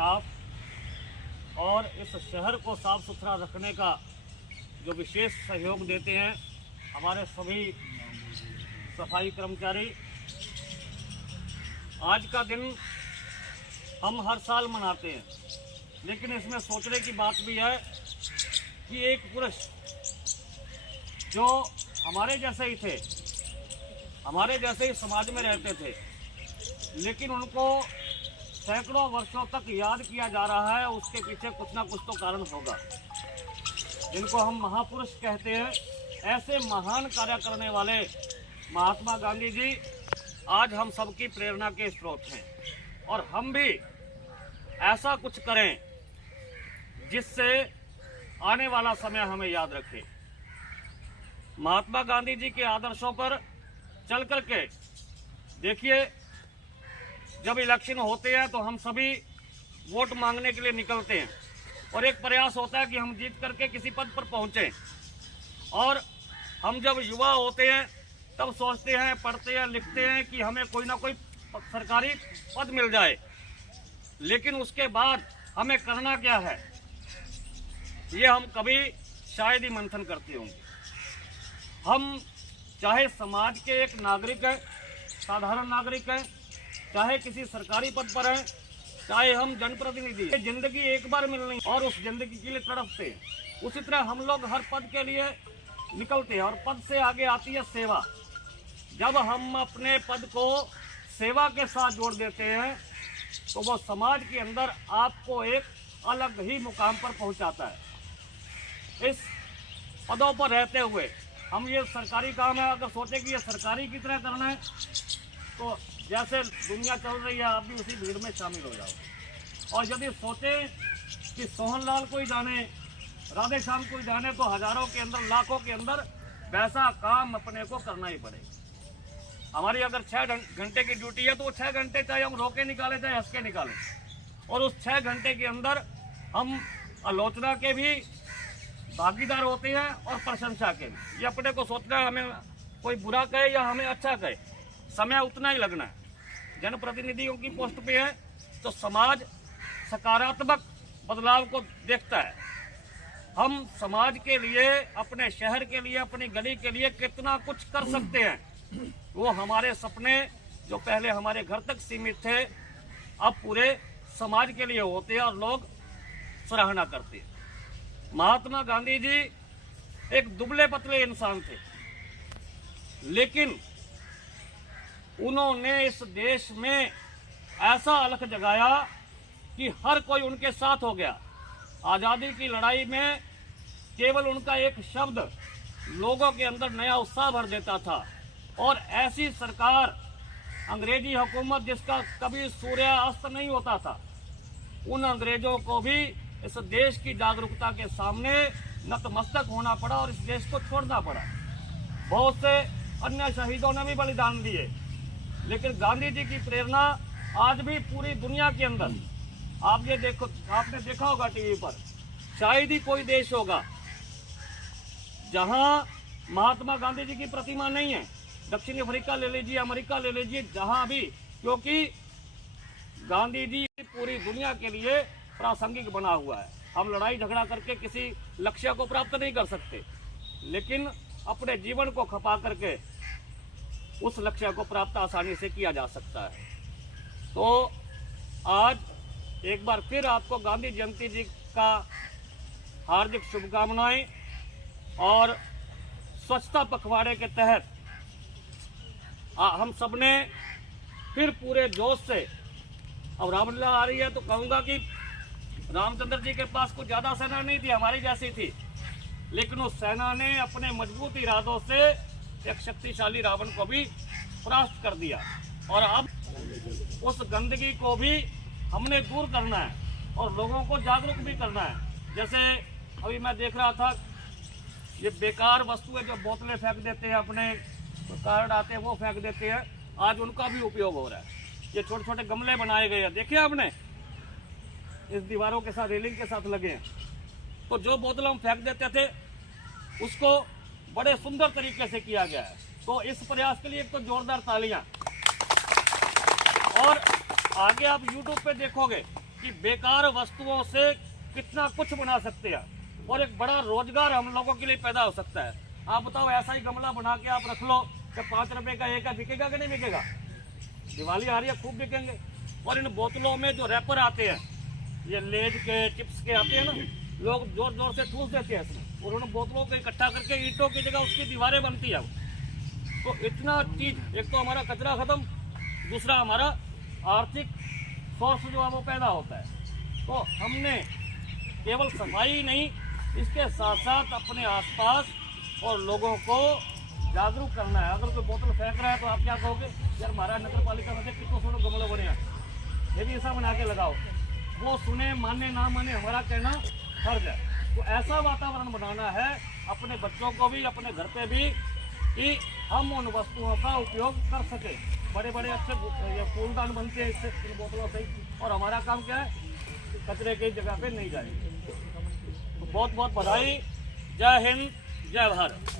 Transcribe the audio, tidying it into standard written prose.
Staff और इस शहर को साफ सुथरा रखने का जो विशेष सहयोग देते हैं हमारे सभी सफाई कर्मचारी। आज का दिन हम हर साल मनाते हैं, लेकिन इसमें सोचने की बात भी है कि एक पुरुष जो हमारे जैसे ही थे, हमारे जैसे ही समाज में रहते थे, लेकिन उनको सैकड़ों वर्षों तक याद किया जा रहा है। उसके पीछे कुछ ना कुछ तो कारण होगा। जिनको हम महापुरुष कहते हैं, ऐसे महान कार्य करने वाले महात्मा गांधी जी आज हम सबकी प्रेरणा के स्रोत हैं। और हम भी ऐसा कुछ करें जिससे आने वाला समय हमें याद रखे। महात्मा गांधी जी के आदर्शों पर चल करके देखिए, जब इलेक्शन होते हैं तो हम सभी वोट मांगने के लिए निकलते हैं और एक प्रयास होता है कि हम जीत करके किसी पद पर पहुंचें। और हम जब युवा होते हैं तब सोचते हैं, पढ़ते हैं, लिखते हैं कि हमें कोई ना कोई सरकारी पद मिल जाए, लेकिन उसके बाद हमें करना क्या है ये हम कभी शायद ही मंथन करते होंगे। हम चाहे समाज के एक नागरिक हैं, साधारण नागरिक हैं, चाहे किसी सरकारी पद पर हैं, चाहे हम जनप्रतिनिधि हैं, जिंदगी एक बार मिलनी और उस जिंदगी के लिए तड़पते हैं। उसी तरह हम लोग हर पद के लिए निकलते हैं और पद से आगे आती है सेवा। जब हम अपने पद को सेवा के साथ जोड़ देते हैं तो वो समाज के अंदर आपको एक अलग ही मुकाम पर पहुंचाता है। इस पदों पर रहते हुए हम ये सरकारी काम है, अगर सोचे कि ये सरकारी की तरह करना है तो जैसे दुनिया चल रही है आप भी उसी भीड़ में शामिल हो जाओ। और यदि सोचे कि सोहनलाल को ही जाने, राधे श्याम को ही जाने, तो हजारों के अंदर, लाखों के अंदर वैसा काम अपने को करना ही पड़ेगा। हमारी अगर 6 घंटे की ड्यूटी है तो वो 6 घंटे चाहे हम रोके निकाले चाहे हंस के निकालें, और उस 6 घंटे के अंदर हम आलोचना के भी भागीदार होते हैं और प्रशंसा के भी। ये अपने को सोचना है, हमें कोई बुरा कहे या हमें अच्छा कहे, समय उतना ही लगना है। जनप्रतिनिधियों की पोस्ट पे है तो समाज सकारात्मक बदलाव को देखता है। हम समाज के लिए, अपने शहर के लिए, अपनी गली के लिए कितना कुछ कर सकते हैं, वो हमारे सपने जो पहले हमारे घर तक सीमित थे अब पूरे समाज के लिए होते हैं और लोग सराहना करते हैं। महात्मा गांधी जी एक दुबले पतले इंसान थे, लेकिन उन्होंने इस देश में ऐसा अलख जगाया कि हर कोई उनके साथ हो गया। आज़ादी की लड़ाई में केवल उनका एक शब्द लोगों के अंदर नया उत्साह भर देता था। और ऐसी सरकार, अंग्रेजी हुकूमत जिसका कभी सूर्यास्त नहीं होता था, उन अंग्रेजों को भी इस देश की जागरूकता के सामने नतमस्तक होना पड़ा और इस देश को छोड़ना पड़ा। बहुत से अन्य शहीदों ने भी बलिदान दिए, लेकिन गांधी जी की प्रेरणा आज भी पूरी दुनिया के अंदर, आप ये देखो, आपने देखा होगा टीवी पर, शायद ही कोई देश होगा जहां महात्मा गांधी जी की प्रतिमा नहीं है। दक्षिण अफ्रीका ले लीजिए, अमेरिका ले लीजिए, जहां भी, क्योंकि गांधी जी पूरी दुनिया के लिए प्रासंगिक बना हुआ है। हम लड़ाई झगड़ा करके किसी लक्ष्य को प्राप्त नहीं कर सकते, लेकिन अपने जीवन को खपा करके उस लक्ष्य को प्राप्त आसानी से किया जा सकता है। तो आज एक बार फिर आपको गांधी जयंती जी का हार्दिक शुभकामनाएं। और स्वच्छता पखवाड़े के तहत हम सबने फिर पूरे जोश से, अब रामलीला आ रही है तो कहूँगा कि रामचंद्र जी के पास कुछ ज़्यादा सेना नहीं थी, हमारी जैसी थी, लेकिन उस सेना ने अपने मजबूत इरादों से एक शक्तिशाली रावण को भी परास्त कर दिया। और अब उस गंदगी को भी हमने दूर करना है और लोगों को जागरूक भी करना है। जैसे अभी मैं देख रहा था, ये बेकार वस्तुएं जो बोतलें फेंक देते हैं, अपने कार्ड आते हैं वो फेंक देते हैं, आज उनका भी उपयोग हो रहा है। ये छोटे छोटे गमले बनाए गए हैं, देखिए आपने, इस दीवारों के साथ, रेलिंग के साथ लगे हैं। तो जो बोतल हम फेंक देते थे उसको बड़े सुंदर तरीके से किया गया है। तो इस प्रयास के लिए एक तो जोरदार तालियां। और आगे आप YouTube पे देखोगे कि बेकार वस्तुओं से कितना कुछ बना सकते हैं और एक बड़ा रोजगार हम लोगों के लिए पैदा हो सकता है। आप बताओ, ऐसा ही गमला बना के आप रख लो कि 5 रुपए का एक बिकेगा कि नहीं बिकेगा? दिवाली आ रही है, खूब बिकेंगे। और इन बोतलों में जो रैपर आते हैं, ये लेज के चिप्स के आते हैं ना, लोग जोर जोर से ठूस देते हैं इसमें और उन बोतलों को इकट्ठा करके ईंटों की जगह उसकी दीवारें बनती है। तो इतना चीज, एक तो हमारा कचरा खत्म, दूसरा हमारा आर्थिक सोर्स जो है वो पैदा होता है। तो हमने केवल सफाई नहीं, इसके साथ साथ अपने आसपास और लोगों को जागरूक करना है। अगर कोई बोतल फेंक रहा है तो आप क्या कहोगे, यार महाराज नगर पालिका में कितने सोने गमले बने हैं, ये भी ऐसा बना के लगाओ। वो सुने माने ना माने, हमारा कहना फर्ज है। तो ऐसा वातावरण बनाना है अपने बच्चों को भी, अपने घर पे भी, कि हम उन वस्तुओं का उपयोग कर सके। बड़े बड़े अच्छे फूलदान बनते हैं इससे, इन बोतलों से। और हमारा काम क्या है, कचरे की जगह पे नहीं जाए। तो बहुत बहुत बधाई। जय हिंद, जय भारत।